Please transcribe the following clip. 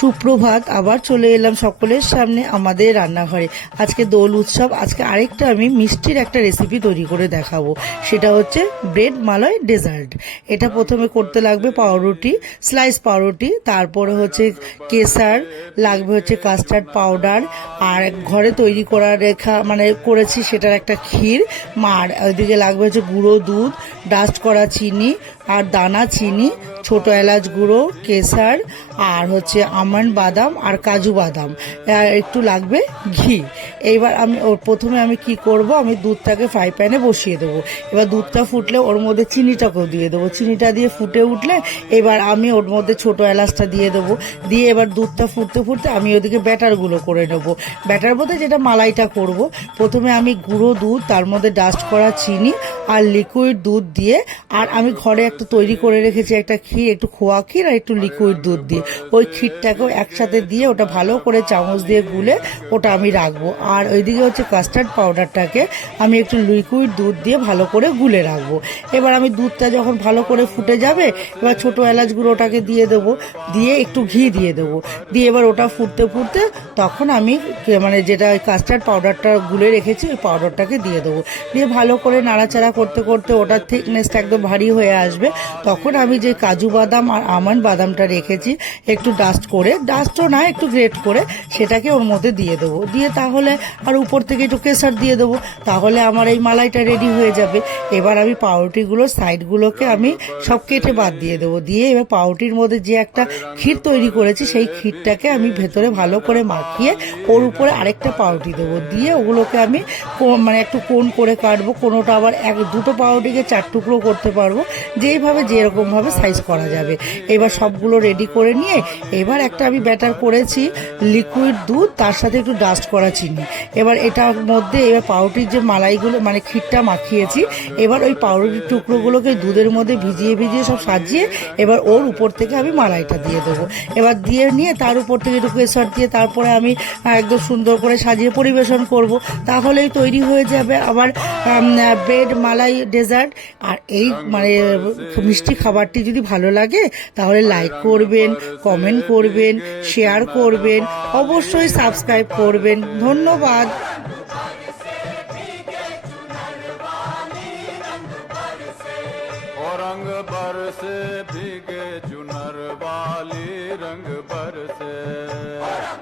সুপ্রভাত। আবার চলে এলাম সকলের সামনে আমাদের রান্নাঘরে। আজকে দোল উৎসব। আজকে আরেকটা আমি মিষ্টির একটা রেসিপি তৈরি করে দেখাবো। সেটা হচ্ছে ব্রেড মালাই ডেজার্ট। এটা প্রথমে করতে লাগবে পাউরুটি, স্লাইস পাউরুটি, তারপরে হচ্ছে কেসার, লাগবে হচ্ছে কাস্টার্ড পাউডার, আর ঘরে তৈরি করা করেছি সেটার একটা ক্ষীর, আর ওইদিকে লাগবে হচ্ছে গুঁড়ো দুধ, ডাস্ট করা চিনি আর দানা চিনি, ছোট এলাচ গুঁড়ো, কেসার, আর হচ্ছে আমন্ড বাদাম আর কাজু বাদাম, আর একটু লাগবে ঘি। এইবার প্রথমে আমি কি করব, আমি দুধটাকে ফ্রাই প্যানে বসিয়ে দেবো। এবার দুধটা ফুটলে ওর মধ্যে চিনিটাকেও দিয়ে দেবো। চিনিটা দিয়ে ফুটে উঠলে এবার আমি ওর মধ্যে ছোট এলাচটা দিয়ে দেবো। দিয়ে এবার দুধটা ফুটতে ফুটতে আমি ওদিকে ব্যাটারগুলো করে নেবো। ব্যাটার বলতে যেটা মালাইটা করব, প্রথমে আমি গুঁড়ো দুধ, তার মধ্যে ডাস্ট করা চিনি আর লিকুইড দুধ দিয়ে, আর আমি ঘরে একটা তৈরি করে রেখেছি একটা ক্ষীর, একটু খোয়া ক্ষীর আর একটু লিকুইড দুধ দিয়ে, ওই ক্ষীরটাকেও একসাথে দিয়ে ওটা ভালো করে চামচ দিয়ে গুলে ওটা আমি রাখবো। আর ওইদিকে হচ্ছে কাস্টার্ড পাউডারটাকে আমি একটু লিকুইড দুধ দিয়ে ভালো করে গুলে রাখবো। এবার আমি দুধটা যখন ভালো করে ফুটে যাবে, এবার ছোট এলাচ গুঁড়োটাকে দিয়ে দেবো, দিয়ে একটু ঘি দিয়ে দেবো, দিয়ে এবার ওটা ফুটতে ফুটতে তখন আমি যেটা কাস্টার্ড পাউডারটা গুলে রেখেছি ওই পাউডারটাকে দিয়ে দেবো। দিয়ে ভালো করে নাড়াচাড়া করতে করতে ওটার থিকনেসটা একদম ভারী হয়ে আসবে। তখন আমি যে কাজু বাদাম আর আমন্ড বাদামটা রেখেছি একটু ডাস্টও না একটু গ্রেট করে সেটাকে ওর মধ্যে দিয়ে দেবো। দিয়ে তাহলে আর উপর থেকে একটু কেসার দিয়ে দেবো, তাহলে আমার এই মালাইটা রেডি হয়ে যাবে। এবার আমি পাউরুটিগুলোর সাইডগুলোকে আমি সব কেটে বাদ দিয়ে দেবো। দিয়ে এবার পাউরুটির মধ্যে যে একটা ক্ষীর তৈরি করেছি সেই ক্ষীরটাকে আমি ভেতরে ভালো করে মাখিয়ে ওর উপরে আরেকটা পাউরুটি দেবো। দিয়ে ওগুলোকে আমি একটু কোণ করে কাটবো। কোনোটা আবার দুটো পাউরুটিকে 4 টুকরো করতে পারবো, যেইভাবে যেরকমভাবে সাইজ করা যাবে। এবার সবগুলো রেডি করে নিয়ে এবার একটা আমি ব্যাটার করেছি লিকুইড দুধ, তার সাথে একটু ডাস্ট করা চিনি। এবার এটার মধ্যে এবার পাউরুটির যে মালাইগুলো ক্ষীরটা মাখিয়েছি, এবার ওই পাউরুটির টুকরোগুলোকে দুধের মধ্যে ভিজিয়ে ভিজিয়ে সব সাজিয়ে এবার ওর উপর থেকে আমি মালাইটা দিয়ে দেবো। এবার দিয়ে নিয়ে তার উপর থেকে একটু কেসার দিয়ে তারপরে আমি একদম সুন্দর করে সাজিয়ে পরিবেশন করব। তাহলেই তৈরি হয়ে যাবে আবার ব্রেড মালাই ডেজার্ট। আর এই মিষ্টি খাবারটি যদি ভালো লাগে তাহলে লাইক করবেন, কমেন্ট করবেন, শেয়ার করবেন, অবশ্যই সাবস্ক্রাইব করবেন। ধন্যবাদ। रंग बरसे भीगे चुनर वाली, रंग बरसे।